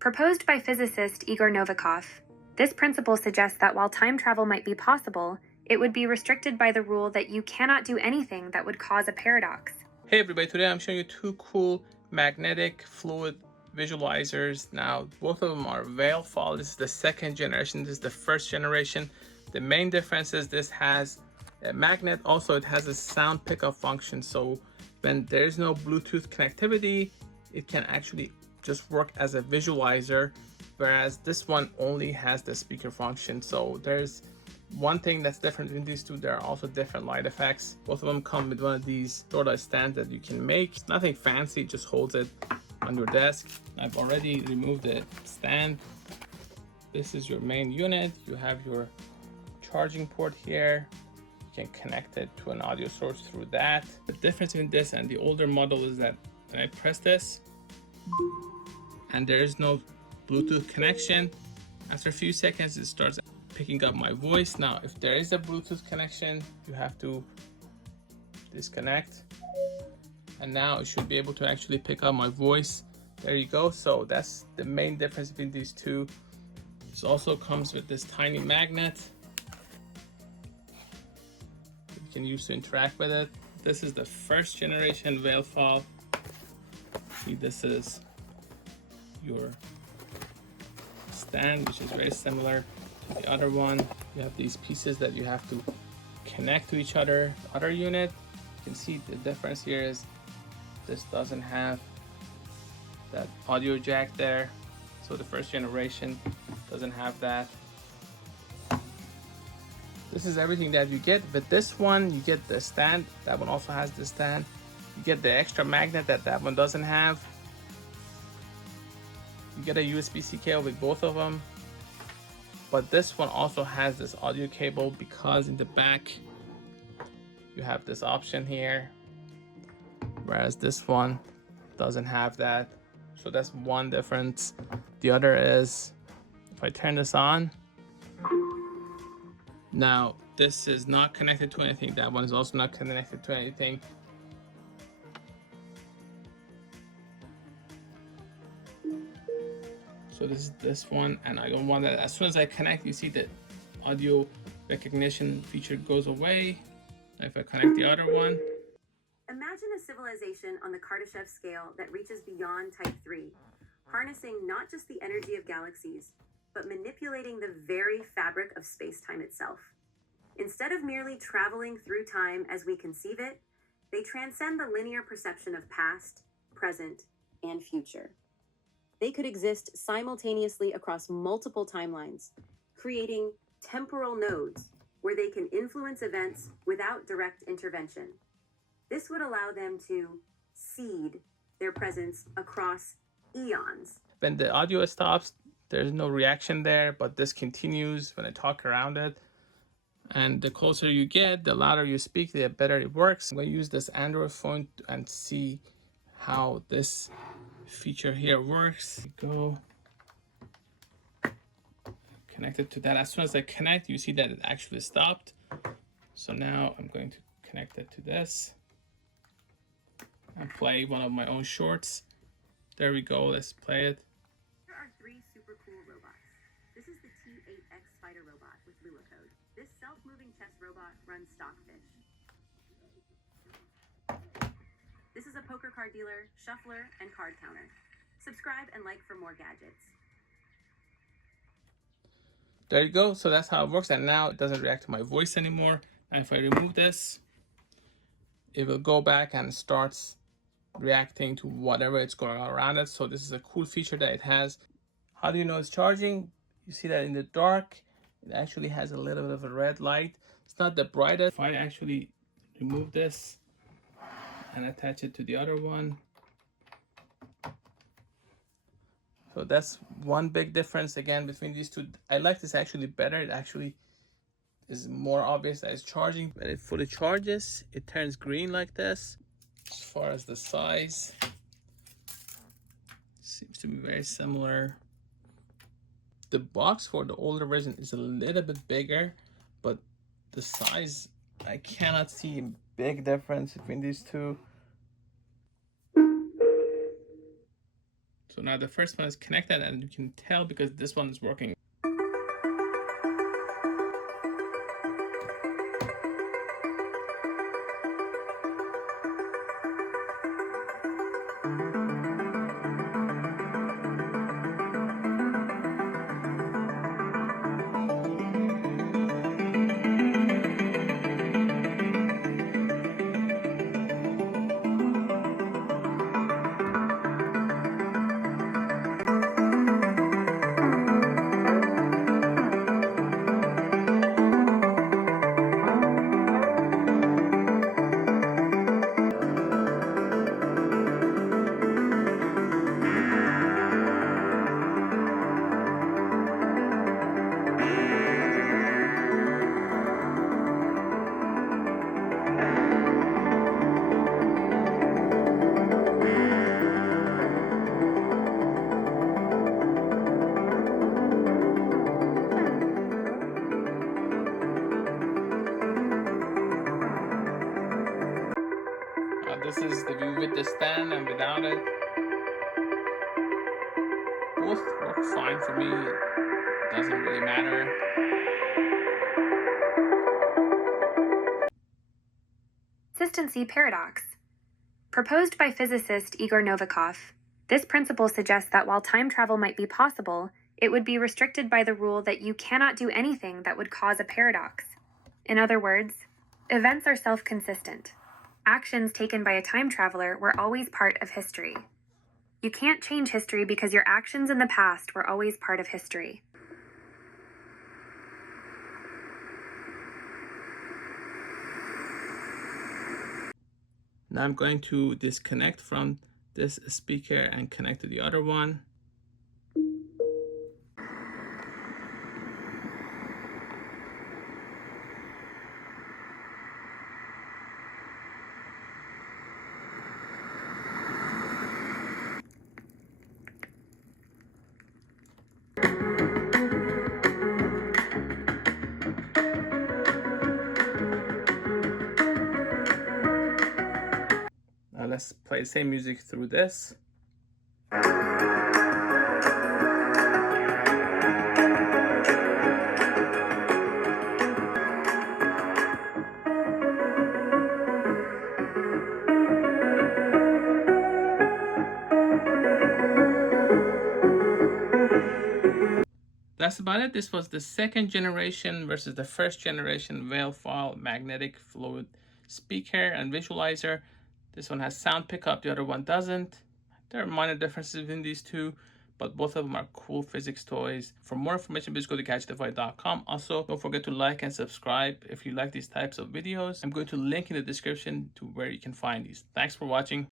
Proposed by physicist Igor Novikov, this principle suggests that while time travel might be possible, it would be restricted by the rule that you cannot do anything that would cause a paradox. Hey everybody, today I'm showing you two cool magnetic fluid visualizers. Now, both of them are Whalefall. This is the second generation, this is the first generation. The main difference is this has a magnet. Also, it has a sound pickup function. So when there's no Bluetooth connectivity, it can actually just work as a visualizer, whereas this one only has the speaker function. So there's one thing that's different in these two. There are also different light effects. Both of them come with one of these sort of stands that you can make. It's nothing fancy, it just holds it on your desk. I've already removed the stand. This is your main unit. You have your charging port here. You can connect it to an audio source through that. The difference in this and the older model is that when I press this and there is no Bluetooth connection, after a few seconds it starts picking up my voice. Now, if there is a Bluetooth connection, you have to disconnect, and now it should be able to actually pick up my voice. There you go. So that's the main difference between these two. This also comes with this tiny magnet you can use to interact with it. This is the first generation Whalefall. See, this is your stand, which is very similar to the other one. You have these pieces that you have to connect to each other. The other unit, you can see the difference here is this doesn't have that audio jack there. So the first generation doesn't have that. This is everything that you get. But this one, you get the stand. That one also has the stand. You get the extra magnet that one doesn't have. You get a USB-C cable with both of them. But this one also has this audio cable because in the back you have this option here, whereas this one doesn't have that. So that's one difference. The other is, if I turn this on, now this is not connected to anything. That one is also not connected to anything. So this is this one, and I don't want that. As soon as I connect, you see the audio recognition feature goes away. If I connect the other one. Imagine a civilization on the Kardashev scale that reaches beyond Type 3, harnessing not just the energy of galaxies, but manipulating the very fabric of space-time itself. Instead of merely traveling through time as we conceive it, they transcend the linear perception of past, present, and future. They could exist simultaneously across multiple timelines, creating temporal nodes where they can influence events without direct intervention. This would allow them to seed their presence across eons. When the audio stops, there's no reaction there, but this continues when I talk around it. And the closer you get, the louder you speak, the better it works. I'm going to use this Android phone and see how this feature here works. Go connected to that. As soon as I connect, you see that it actually stopped. So now I'm going to connect it to this and play one of my own shorts. There we go. Let's play it. Here are three super cool robots. This is the T8X fighter robot with Lua code. This self-moving chess robot runs Stockfish. This is a poker card dealer, shuffler, and card counter. Subscribe and like for more gadgets. There you go. So that's how it works. And now it doesn't react to my voice anymore. And if I remove this, it will go back and starts reacting to whatever it's going on around it. So this is a cool feature that it has. How do you know it's charging? You see that in the dark, it actually has a little bit of a red light. It's not the brightest. If I actually remove this and attach it to the other one, so that's one big difference again between these two. I like this actually better. It actually is more obvious that it's charging. When it fully charges, it turns green like this. As far as the size, seems to be very similar. The box for the older version is a little bit bigger, but the size, I cannot see a big difference between these two. So now the first one is connected, and you can tell because this one is working. This is the view with the stand and without it. Both work fine for me. It doesn't really matter. Consistency paradox. Proposed by physicist Igor Novikov, this principle suggests that while time travel might be possible, it would be restricted by the rule that you cannot do anything that would cause a paradox. In other words, events are self-consistent. Actions taken by a time traveler were always part of history. You can't change history because your actions in the past were always part of history. Now I'm going to disconnect from this speaker and connect to the other one. Now let's play the same music through this. That's about it. This was the second generation versus the first generation Whalefall magnetic fluid speaker and visualizer. This one has sound pickup, the other one doesn't. There are minor differences between these two, but both of them are cool physics toys. For more information, please go to gadgetdify.com. Also, don't forget to like and subscribe if you like these types of videos. I'm going to link in the description to where you can find these. Thanks for watching.